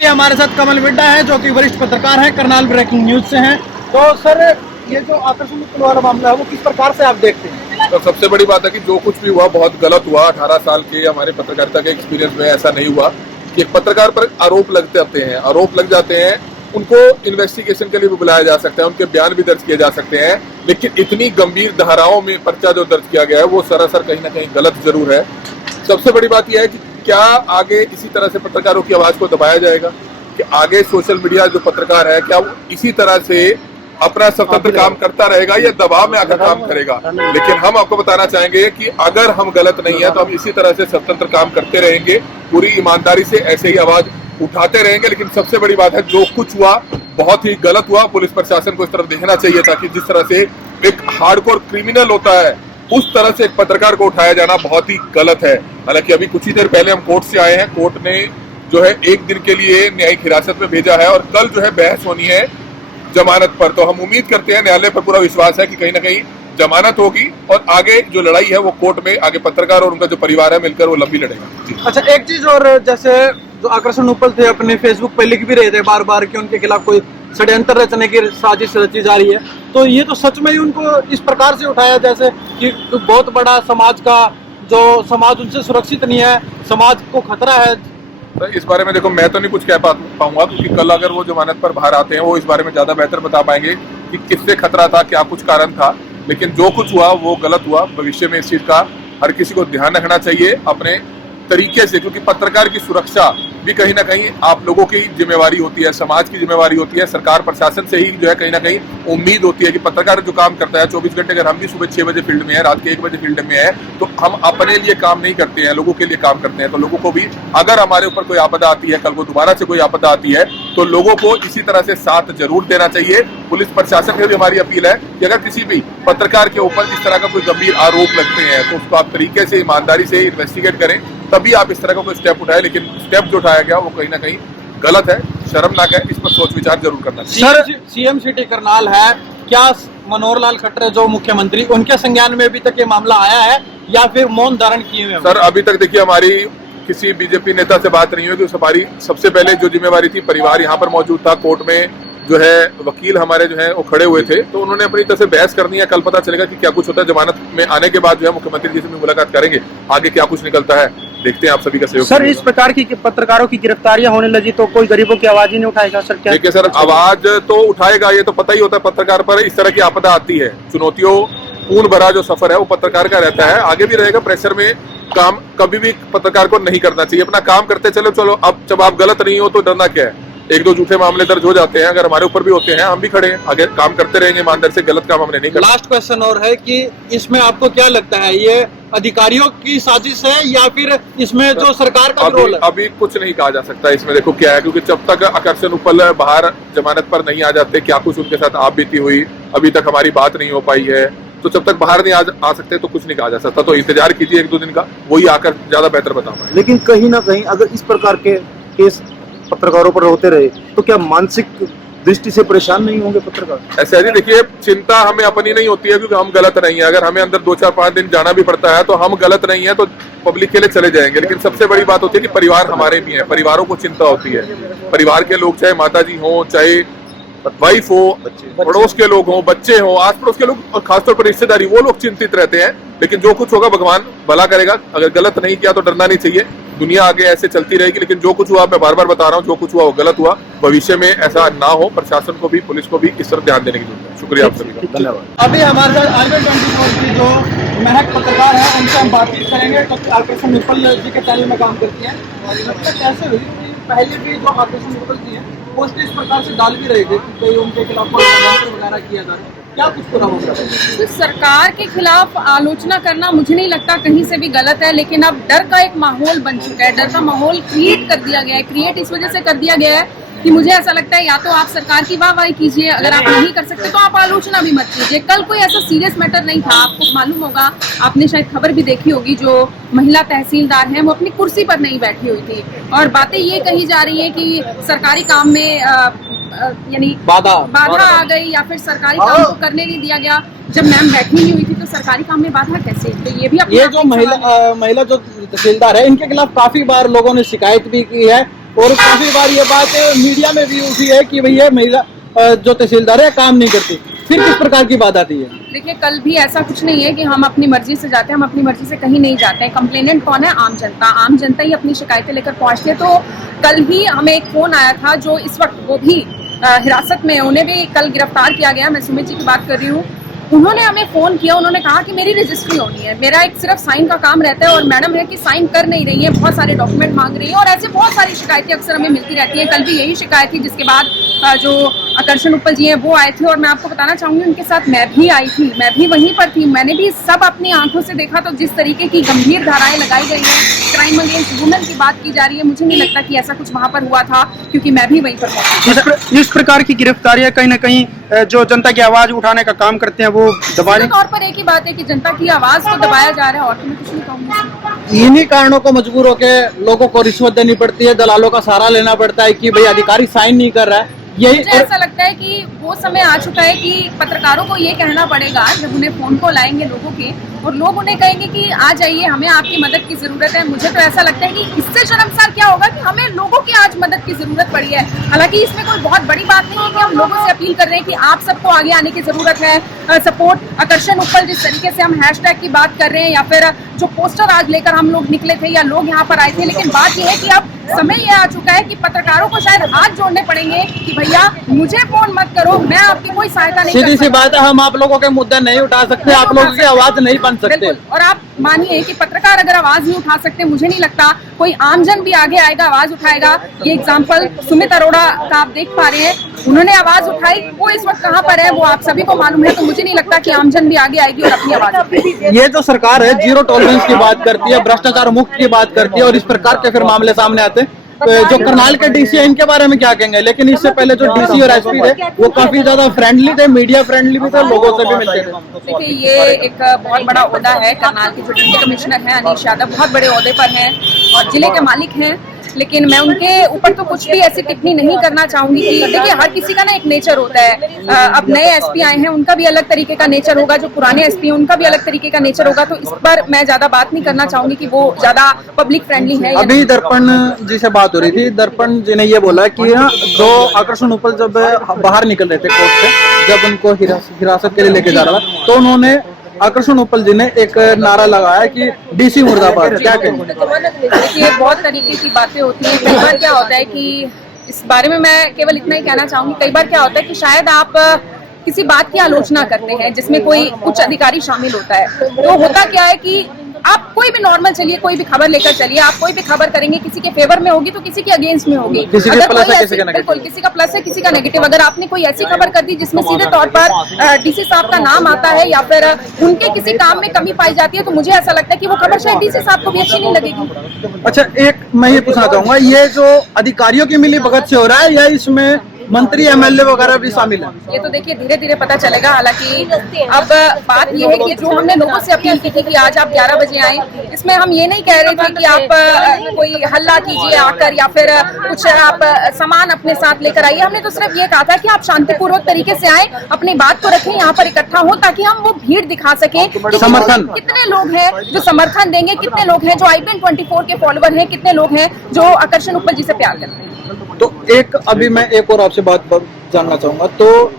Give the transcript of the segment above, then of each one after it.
हमारे साथ कमल विड्डा है जो कि वरिष्ठ पत्रकार हैं, करनाल ब्रेकिंग न्यूज से हैं। तो सर, ये जो आकर्षण पुल वाला मामला है वो किस प्रकार से आप देखते हैं? तो सबसे बड़ी बात है कि जो कुछ भी हुआ बहुत गलत हुआ। 18 साल के हमारे पत्रकारिता के एक्सपीरियंस में ऐसा नहीं हुआ कि एक पत्रकार पर आरोप लग जाते हैं, उनको इन्वेस्टिगेशन के लिए भी बुलाया जा सकता है, उनके बयान भी दर्ज किए जा सकते हैं, लेकिन इतनी गंभीर धाराओं में पर्चा जो दर्ज किया गया है वो सरासर कहीं ना कहीं गलत जरूर है। सबसे बड़ी बात यह है कि क्या आगे इसी तरह से पत्रकारों की आवाज को दबाया जाएगा कि आगे सोशल मीडिया जो पत्रकार है क्या वो इसी तरह से अपना स्वतंत्र काम करता रहेगा या दबाव में आकर काम करेगा। लेकिन हम आपको बताना चाहेंगे कि अगर हम गलत नहीं है तो हम इसी तरह से स्वतंत्र काम करते रहेंगे, पूरी ईमानदारी से ऐसे ही आवाज उठाते रहेंगे। लेकिन सबसे बड़ी बात है जो कुछ हुआ बहुत ही गलत हुआ। पुलिस प्रशासन को इस तरफ देखना चाहिए था कि जिस तरह से एक हार्डकोर क्रिमिनल होता है उस तरह से एक पत्रकार को उठाया जाना बहुत ही गलत है। हालांकि अभी कुछ ही देर पहले हम कोर्ट से आए हैं, कोर्ट ने जो है 1 दिन के लिए न्यायिक हिरासत में भेजा है और कल जो है बहस होनी है जमानत पर। तो हम उम्मीद करते हैं, न्यायालय पर पूरा विश्वास है कि कहीं ना कहीं जमानत होगी और आगे जो लड़ाई है वो कोर्ट में आगे पत्रकार और उनका जो परिवार है मिलकर वो लंबी लड़ेगा। अच्छा, एक चीज और, जैसे जो आकर्षण उपल थे अपने फेसबुक पे लिख भी रहे थे बार बार कि उनके खिलाफ कोई षड्यंत्र रचने की साजिश रची जा रही है, तो ये तो सच में ही उनको इस प्रकार से उठाया जैसे कि बहुत बड़ा समाज का जो समाज उनसे सुरक्षित नहीं है, समाज को खतरा है। तो इस बारे में देखो मैं तो नहीं कुछ कह पाऊंगा क्योंकि कल अगर वो जमानत पर बाहर आते हैं वो इस बारे में ज्यादा बेहतर बता पाएंगे कि किससे खतरा था, क्या कुछ कारण था। लेकिन जो कुछ हुआ वो गलत हुआ। भविष्य में इस चीज का हर किसी को ध्यान रखना चाहिए अपने तरीके से, क्योंकि पत्रकार की सुरक्षा भी कहीं ना कहीं आप लोगों की जिम्मेवारी होती है, समाज की जिम्मेवारी होती है। सरकार प्रशासन से ही जो है कहीं ना कहीं उम्मीद होती है कि पत्रकार जो काम करता है 24 घंटे, अगर हम भी सुबह 6 बजे फील्ड में है, रात के 1 बजे फील्ड में है, तो हम अपने लिए काम नहीं करते हैं, लोगों के लिए काम करते हैं। तो लोगों को भी अगर हमारे ऊपर कोई आपदा आती है, कल को दोबारा से कोई आपदा आती है, तो लोगों को इसी तरह से साथ जरूर देना चाहिए। पुलिस प्रशासन से भी हमारी अपील है कि अगर किसी भी पत्रकार के ऊपर इस तरह का कोई गंभीर आरोप लगते हैं तो उसको आप तरीके से ईमानदारी से इन्वेस्टिगेट करें, तभी आप इस तरह का कोई स्टेप उठाए। लेकिन स्टेप जो उठाया गया वो कहीं ना कहीं गलत है, शर्मनाक है, इस पर सोच विचार जरूर करना चाहिए। सीएम सिटी करनाल है, क्या मनोहर लाल खट्टर जो मुख्यमंत्री, उनके संज्ञान में अभी तक ये मामला आया है या फिर मौन धारण किए हुए? सर, अभी तक देखिए हमारी किसी बीजेपी नेता से बात नहीं हुई कि हमारी सबसे पहले जो जिम्मेवारी थी, परिवार यहाँ पर मौजूद था, कोर्ट में जो है वकील हमारे जो है वो खड़े हुए थे, तो उन्होंने अपनी तरफ से बहस करनी है। कल पता चलेगा कि क्या कुछ होता है। जमानत में आने के बाद जो है मुख्यमंत्री जी से भी मुलाकात करेंगे, आगे क्या कुछ निकलता है देखते हैं। आप सभी का सहयोग। सर, इस प्रकार की पत्रकारों की गिरफ्तारियां होने लगी तो कोई गरीबों की आवाज ही नहीं उठाएगा सर? क्या देखिए सर, आवाज तो उठाएगा, ये तो पता ही होता है। पत्रकार पर इस तरह की आपदा आती है, चुनौतियों पूर्ण भरा जो सफर है वो पत्रकार का रहता है, आगे भी रहेगा। प्रेशर में काम कभी भी पत्रकार को नहीं करना चाहिए, अपना काम करते चलो। अब जब आप गलत नहीं हो तो डरना क्या है? 1-2 झूठे मामले दर्ज हो जाते हैं, अगर हमारे ऊपर भी होते हैं हम भी खड़े हैं, आगे काम करते रहेंगे ईमानदारी से। गलत काम हमने नहीं करना। लास्ट क्वेश्चन और है कि इसमें आपको क्या लगता है, ये अधिकारियों की साजिश है या फिर इसमें जो सरकार का रोल है? अभी कुछ नहीं कहा जा सकता इसमें। देखो क्या है, क्योंकि जब तक आकर्षण उपल बाहर जमानत पर नहीं आ जाते, क्या कुछ उनके साथ आप बीती हुई, अभी तक हमारी बात नहीं हो पाई है, तो जब तक बाहर नहीं आ सकते तो कुछ नहीं कहा जा सकता। तो इंतजार कीजिए 1-2 दिन का, वही आकर ज्यादा बेहतर बता पाएंगे। लेकिन कहीं ना कहीं अगर इस प्रकार के केस पत्रकारों पर होते रहे तो क्या मानसिक दृष्टि से परेशान नहीं होंगे पत्रकार? ऐसे है, देखिए चिंता हमें अपनी नहीं होती है क्योंकि हम गलत नहीं है। अगर हमें अंदर 2-4-5 दिन जाना भी पड़ता है तो हम गलत नहीं है तो पब्लिक के लिए चले जाएंगे। लेकिन सबसे बड़ी बात होती है कि परिवार हमारे भी है, परिवारों को चिंता होती है। परिवार के लोग, चाहे माता जी हो, चाहे वाइफ हो, पड़ोस के लोग हो, बच्चे हो, आस पड़ोस के लोग और खासतौर पर रिश्तेदारी, वो लोग चिंतित रहते हैं। लेकिन जो कुछ होगा भगवान भला करेगा। अगर गलत नहीं किया तो डरना नहीं चाहिए, दुनिया आगे ऐसे चलती रहेगी। लेकिन जो कुछ हुआ, मैं बार बार बता रहा हूँ, जो कुछ हुआ वो गलत हुआ। भविष्य में ऐसा ना हो, प्रशासन को भी, पुलिस को भी इस तरफ ध्यान देने की जरूरत है। शुक्रिया आप सभी का, धन्यवाद। अभी हमारे साथ आर्गन 24 की जो महक पत्रकार है उनसे हम बातचीत करेंगे। तो आकर्षण उपल जी के चैनल में काम करती है, कैसे हुई? पहले भी जो आकर्षण उपल जी है पोस्ट इस प्रकार से डाल भी रहे थे कि उनके खिलाफ षड्यंत्र वगैरह किया जा रहा है, क्या कुछ पूरा होगा? तो सरकार के खिलाफ आलोचना करना मुझे नहीं लगता कहीं से भी गलत है, लेकिन अब डर का एक माहौल बन चुका है, डर का माहौल क्रिएट कर दिया गया है। क्रिएट इस वजह से कर दिया गया है कि मुझे ऐसा लगता है या तो आप सरकार की वाहवाही कीजिए, अगर आप नहीं कर सकते तो आप आलोचना भी मत कीजिए। कल कोई ऐसा सीरियस मैटर नहीं था, आपको मालूम होगा, आपने शायद खबर भी देखी होगी, जो महिला तहसीलदार हैं वो अपनी कुर्सी पर नहीं बैठी हुई थी और बातें ये कही जा रही है कि सरकारी काम में यानी बाधा आ गई या फिर सरकारी काम को करने नहीं दिया गया। जब मैम बैठी नहीं हुई थी तो सरकारी काम में बाधा कैसे? तो ये भी ये जो महिला जो तहसीलदार है इनके खिलाफ काफी बार लोगों ने शिकायत भी की है और काफी बार ये बात मीडिया में भी उठी है कि भैया महिला जो तहसीलदार है काम नहीं करती, फिर किस प्रकार की बात आती है? देखिए, कल भी ऐसा कुछ नहीं है कि हम अपनी मर्जी से जाते हैं, हम अपनी मर्जी से कहीं नहीं जाते हैं। कंप्लेनेंट कौन है? आम जनता। आम जनता ही अपनी शिकायतें लेकर पहुंचती है। तो कल ही हमें एक फोन आया था, जो इस वक्त वो भी हिरासत में है, उन्हें भी कल गिरफ्तार किया गया। मैं सुमित जी की बात कर रही हूँ। उन्होंने हमें फोन किया, उन्होंने कहा कि मेरी रजिस्ट्री होनी है, मेरा एक सिर्फ साइन का काम रहता है और मैडम है कि साइन कर नहीं रही है, बहुत सारे डॉक्यूमेंट मांग रही है, और ऐसे बहुत सारी शिकायतें अक्सर हमें मिलती रहती हैं। कल भी यही शिकायत थी, जिसके बाद जो आकर्षण उपल जी हैं वो आए थे, और मैं आपको बताना चाहूंगी उनके साथ मैं भी आई थी, मैं भी वहीं पर थी, मैंने भी सब अपनी आंखों से देखा। तो जिस तरीके की गंभीर धाराएं लगाई गई हैं, क्राइम अगेंस्ट वुमेन की बात की जा रही है, मुझे नहीं लगता कि ऐसा कुछ वहां पर हुआ था, क्योंकि मैं भी वहीं पर मौजूद। इस प्रकार की गिरफ्तारियां कहीं ना कहीं जो जनता की आवाज उठाने का काम करते हैं वो दबाने तौर पर एक ही बात है कि जनता की आवाज को दबाया जा रहा है, और तो मैं कुछ नहीं कहूँगी। इन्हीं कारणों को मजबूर होकर लोगों को रिश्वत देनी पड़ती है, दलालों का सहारा लेना पड़ता है कि भाई अधिकारी साइन नहीं कर रहा है। यही मुझे ऐसा लगता है कि वो समय आ चुका है कि पत्रकारों को ये कहना पड़ेगा, जब उन्हें फोन कॉल आएंगे लोगों के और लोग उन्हें कहेंगे कि आ जाइए, हमें आपकी मदद की जरूरत है। मुझे तो ऐसा लगता है कि इससे शर्मसार क्या होगा कि हमें लोगों की आज मदद की जरूरत पड़ी है। हालांकि इसमें कोई बहुत बड़ी बात नहीं है कि हम लोगों से अपील कर रहे हैं कि आप सबको आगे आने की जरूरत है। सपोर्ट आकर्षण उपल, जिस तरीके से हम हैशटैग की बात कर रहे हैं, या फिर जो पोस्टर आज लेकर हम लोग निकले थे या लोग यहाँ पर आए थे, लेकिन बात यह है कि अब समय यह आ चुका है कि पत्रकारों को शायद हाथ जोड़ने पड़ेंगे कि भैया मुझे फोन मत करो, मैं आपकी कोई सहायता नहीं कर सीधी सी सकता। बात है, हम आप लोगों के मुद्दे नहीं उठा सकते, आप लोगों की आवाज नहीं बन सकते। बिल्कुल। और आप मानिए कि पत्रकार अगर आवाज नहीं उठा सकते, मुझे नहीं लगता कोई आमजन भी आगे आएगा, आवाज उठाएगा। ये एग्जाम्पल सुमित अरोड़ा का आप देख पा रहे हैं, उन्होंने आवाज उठाई, वो इस वक्त कहाँ पर है वो आप सभी को मालूम है। तो मुझे नहीं लगता कि आमजन भी आगे आएगी और अपनी आवाज उठाएगी। ये जो सरकार है जीरो टॉलरेंस की बात करती है, भ्रष्टाचार मुक्त की बात करती है, और इस प्रकार के फिर मामले सामने आते हैं। जो करनाल के डीसी है इनके बारे में क्या कहेंगे? लेकिन इससे पहले जो डीसी और एसपी थे वो काफी ज्यादा फ्रेंडली थे, मीडिया फ्रेंडली भी थे, लोगों से भी मिलते थे। देखिए, ये एक बहुत बड़ा ओहदा है। करनाल के जो डिप्टी कमिश्नर हैं अनीश यादव, बहुत बड़े ओहदे पर हैं और जिले के मालिक हैं, लेकिन मैं उनके ऊपर तो कुछ भी ऐसी टिप्पणी नहीं करना चाहूंगी कि देखिए, हर किसी का ना एक नेचर होता है। अब नए एसपी आए हैं, उनका भी अलग तरीके का नेचर होगा, जो पुराने एसपी हैं उनका भी अलग तरीके का नेचर होगा। तो इस पर मैं ज्यादा बात नहीं करना चाहूंगी कि वो ज्यादा पब्लिक फ्रेंडली है। अभी दर्पण जी से बात हो रही थी, दर्पण जी ने ये बोला कि जो आकर्षण उपल जब बाहर निकल रहे थे कोर्ट से, जब उनको हिरासत के लिए लेके जा रहा था, तो उन्होंने आकर्षण उपल जी ने एक नारा लगाया कि डीसी मुर्दाबाद। क्या कहेंगे? देखिए, बहुत तरीके की बातें होती हैं। कई बार क्या होता है कि इस बारे में मैं केवल इतना ही कहना चाहूंगी, कई बार क्या होता है कि शायद आप किसी बात की आलोचना करते हैं जिसमें कोई उच्च अधिकारी शामिल होता है, तो होता क्या है कि आप कोई भी नॉर्मल चलिए, कोई भी खबर लेकर चलिए, आप कोई भी खबर करेंगे, किसी के फेवर में होगी तो किसी के अगेंस्ट में होगी। किसी के प्लस है, किसी का बिल्कुल, किसी का प्लस है, किसी का नेगेटिव। अगर आपने कोई ऐसी खबर कर दी जिसमें सीधे तौर पर डीसी साहब का नाम आता है या फिर उनके किसी काम में कमी पाई जाती है, तो मुझे ऐसा लगता है कि वो खबर शायद डीसी साहब को भी अच्छी नहीं लगेगी। अच्छा, एक मैं ये पूछना चाहूंगा, ये जो अधिकारियों की मिली भगत से हो रहा है या इसमें मंत्री एमएलए वगैरह भी शामिल है? ये तो देखिए धीरे धीरे पता चलेगा। हालांकि अब बात ये है कि जो हमने लोगों से अपील की थी कि आज आप 11 बजे आए, इसमें हम ये नहीं कह रहे थे कि आप कोई हल्ला कीजिए आकर या फिर कुछ आप सामान अपने साथ लेकर आइए। हमने तो सिर्फ ये कहा था कि आप शांतिपूर्वक तरीके से आए, अपनी बात को रखें, यहाँ पर इकट्ठा हो, ताकि हम वो भीड़ दिखा सकें कि समर्थन कितने लोग हैं जो समर्थन देंगे, कितने लोग हैं जो IPN 24 के फॉलोवर हैं, कितने लोग हैं जो आकर्षण उपल जी से प्यार करते हैं। तो एक अभी मैं एक और आपसे बात जानना चाहूंगा, तो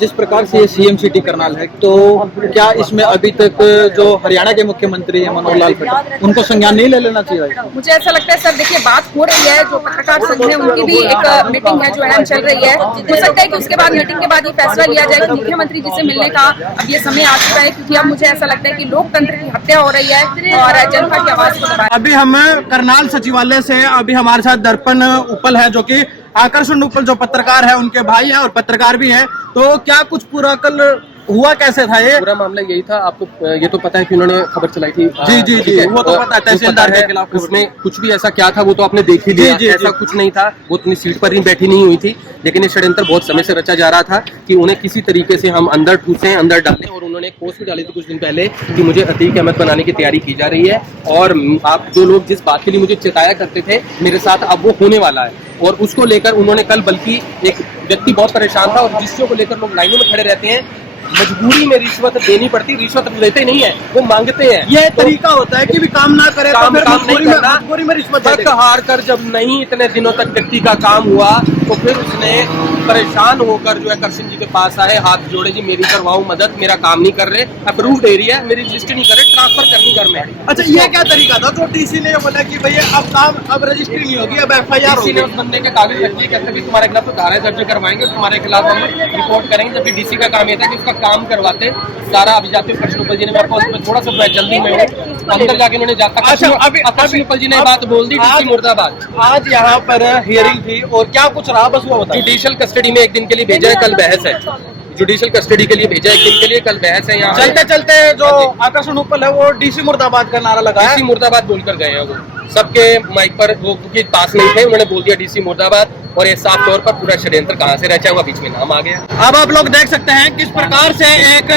जिस प्रकार से ये सीएम सिटी करनाल है, तो क्या इसमें अभी तक जो हरियाणा के मुख्यमंत्री हैं मनोहर लाल खट्टर, उनको संज्ञान नहीं ले लेना चाहिए? मुझे ऐसा लगता है सर, देखिए बात हो रही है, जो पत्रकार संघ है उनकी भी एक मीटिंग है जो अहम चल रही है। हो सकता है कि उसके बाद मीटिंग के बाद ये फैसला लिया जाए कि मुख्यमंत्री जी से मिलने का अब ये समय आ चुका है, क्योंकि अब मुझे ऐसा लगता है कि लोकतंत्र की हत्या हो रही है और जनता की आवाज को दबाया। अभी हम करनाल सचिवालय से, अभी हमारे साथ दर्पण उपल है जो कि आकर्षण उपल जो पत्रकार है उनके भाई हैं और पत्रकार भी हैं, तो क्या कुछ पूरा कल हुआ कैसे था? ये पूरा मामला यही था, आपको ये तो पता है कि उन्होंने खबर चलाई थी। जी, वो तो पता है, तहसीलदार के खिलाफ। उसमें कुछ भी ऐसा क्या था वो तो आपने देख ही लिया। ऐसा कुछ नहीं था, वो अपनी सीट पर ही बैठी नहीं हुई थी, लेकिन ये षड्यंत्र बहुत समय से रचा जा रहा था कि उन्हें किसी तरीके से हम अंदर ठूसें, अंदर डालें। और उन्होंने एक पोस्ट भी डाली थी कुछ दिन पहले कि मुझे अतीक अहमद बनाने की तैयारी की जा रही है, और आप जो लोग जिस बात के लिए मुझे चिताया करते थे मेरे साथ, अब वो होने वाला है। और उसको लेकर उन्होंने कल, बल्कि एक व्यक्ति बहुत परेशान था और जिसको लेकर लोग लाइनों में खड़े रहते हैं, मजबूरी में रिश्वत देनी पड़ती, रिश्वत लेते नहीं है, वो मांगते हैं। ये तरीका होता है कि भी काम ना करे तो काम फिर काम नहीं करना, मजबूरी में रिश्वत दे थक देगा। हार कर जब नहीं इतने दिनों तक व्यक्ति का काम हुआ तो फिर उसने परेशान होकर जो है करशन जी के पास आए, हाथ जोड़े, जी मेरी करवाओ मदद, मेरा काम नहीं कर रहे, अप्रूव्ड एरिया मेरी रजिस्ट्री नहीं कर रहे, ट्रांसफर करनी घर में। अच्छा, ये क्या तरीका था? तो डीसी ने ये बोला कि भैया अब रजिस्ट्री नहीं होगी, अब FIR डीसी ने होगी। उस बंदे के कागज रख दिए, कहते हैं कि तुम्हारे खिलाफ तो धारा दर्ज करवाएंगे, तुम्हारे खिलाफ हम रिपोर्ट करेंगे। जबकि डीसी का काम ये था कि उसका काम करवाते सारा। अभी जाते हुए कृष्ण उपल जी ने, मैं आपको उसमें थोड़ा सा जल्दी में हूँ, अंदर जाके उन्होंने जाता अच्छा, अभी कृष्ण उपल जी ने बात बोल दी, डीसी मुर्दाबाद। आज यहाँ पर हियरिंग थी और क्या कुछ रहा, बस वो बताइए। जुडिशियल कस्टडी में एक दिन के लिए भेजा है, कल बहस है। जुडिशियल कस्टडी के लिए भेजा है एक दिन के लिए, कल बहस है। यहाँ चलते चलते जो आकर्षण उपल है वो डीसी मुर्दाबाद का नारा लगाया। डीसी मुर्दाबाद बोलकर गए हैं वो, सबके माइक पर, वो क्योंकि पास नहीं थे, उन्होंने बोल दिया डीसी मुर्दाबाद। और ये साफ तौर पर पूरा षड्यंत्र कहाँ से रचा हुआ, बीच में नाम आ गया। अब आप लोग देख सकते हैं किस प्रकार से एक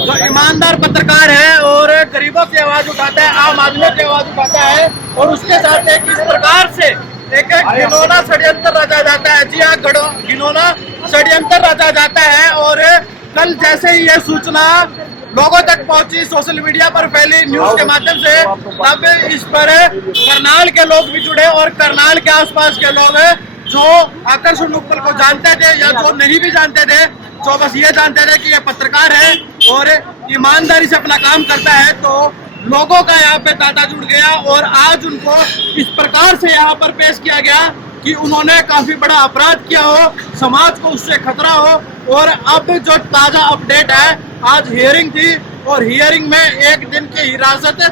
जो ईमानदार पत्रकार है और गरीबों की आवाज उठाता है, आम आदमी की आवाज उठाता है, और उसके साथ एक किस प्रकार से एक घिनौना षड्यंत्र रचा जाता है। जी हाँ, घिनौना षड्यंत्र रचा जाता है। और कल जैसे ही ये सूचना लोगों तक पहुंची, सोशल मीडिया पर फैली न्यूज के माध्यम से, तब इस पर करनाल के लोग भी जुड़े और करनाल के आसपास के लोग जो आकर्षण उपल को जानते थे या जो नहीं भी जानते थे, जो बस ये जानते थे कि ये पत्रकार है और ईमानदारी से अपना काम करता है, तो लोगों का यहाँ पे तांता जुड़ गया। और आज उनको इस प्रकार से यहाँ पर पेश किया गया कि उन्होंने काफी बड़ा अपराध किया हो, समाज को उससे खतरा हो। और अब जो ताजा अपडेट है, आज हियरिंग थी और हियरिंग में 1 दिन की हिरासत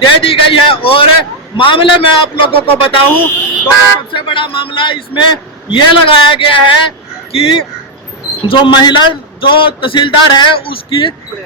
दे दी गई है। और मामले में आप लोगों को बताऊं तो सबसे बड़ा मामला इसमें यह लगाया गया है कि जो महिला जो तहसीलदार है उसकी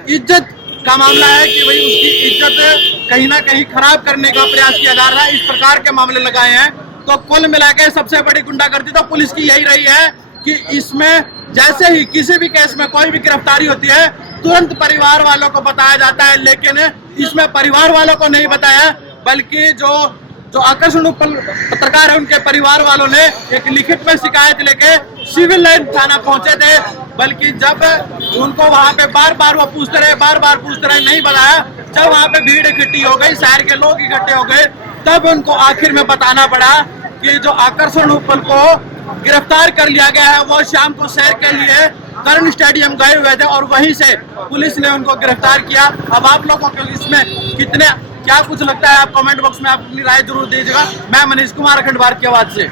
इज्जत का मामला है कि भाई उसकी इज्जत कहीं ना कहीं खराब करने का प्रयास किया जा रहा है। इस प्रकार के मामले लगाए हैं। तो कुल मिलाकर सबसे बड़ी गुंडागर्दी तो पुलिस की यही रही है कि इसमें जैसे ही किसी भी केस में कोई भी गिरफ्तारी होती है, तुरंत परिवार वालों को बताया जाता है। लेकिन इसमें परिवार वालों को नहीं बताया, बल्कि जो आकर्षण उपल पत्रकार है उनके परिवार वालों ने एक लिखित में शिकायत लेके सिविल लाइन थाना पहुंचे थे। बल्कि जब उनको वहां पे बार बार वो पूछते रहे, नहीं बताया। जब वहां पे भीड़ इकट्ठी हो गई, शहर के लोग इकट्ठे हो गए, तब उनको आखिर में बताना पड़ा कि जो आकर्षण उपल को गिरफ्तार कर लिया गया है, वो शाम को सैर के लिए कर्ण स्टेडियम गए हुए थे और वहीं से पुलिस ने उनको गिरफ्तार किया। अब आप लोगों को इसमें क्या कुछ लगता है, आप कमेंट बॉक्स में अपनी राय जरूर दीजिएगा। मैं मनीष कुमार, अखंड भारत की आवाज से।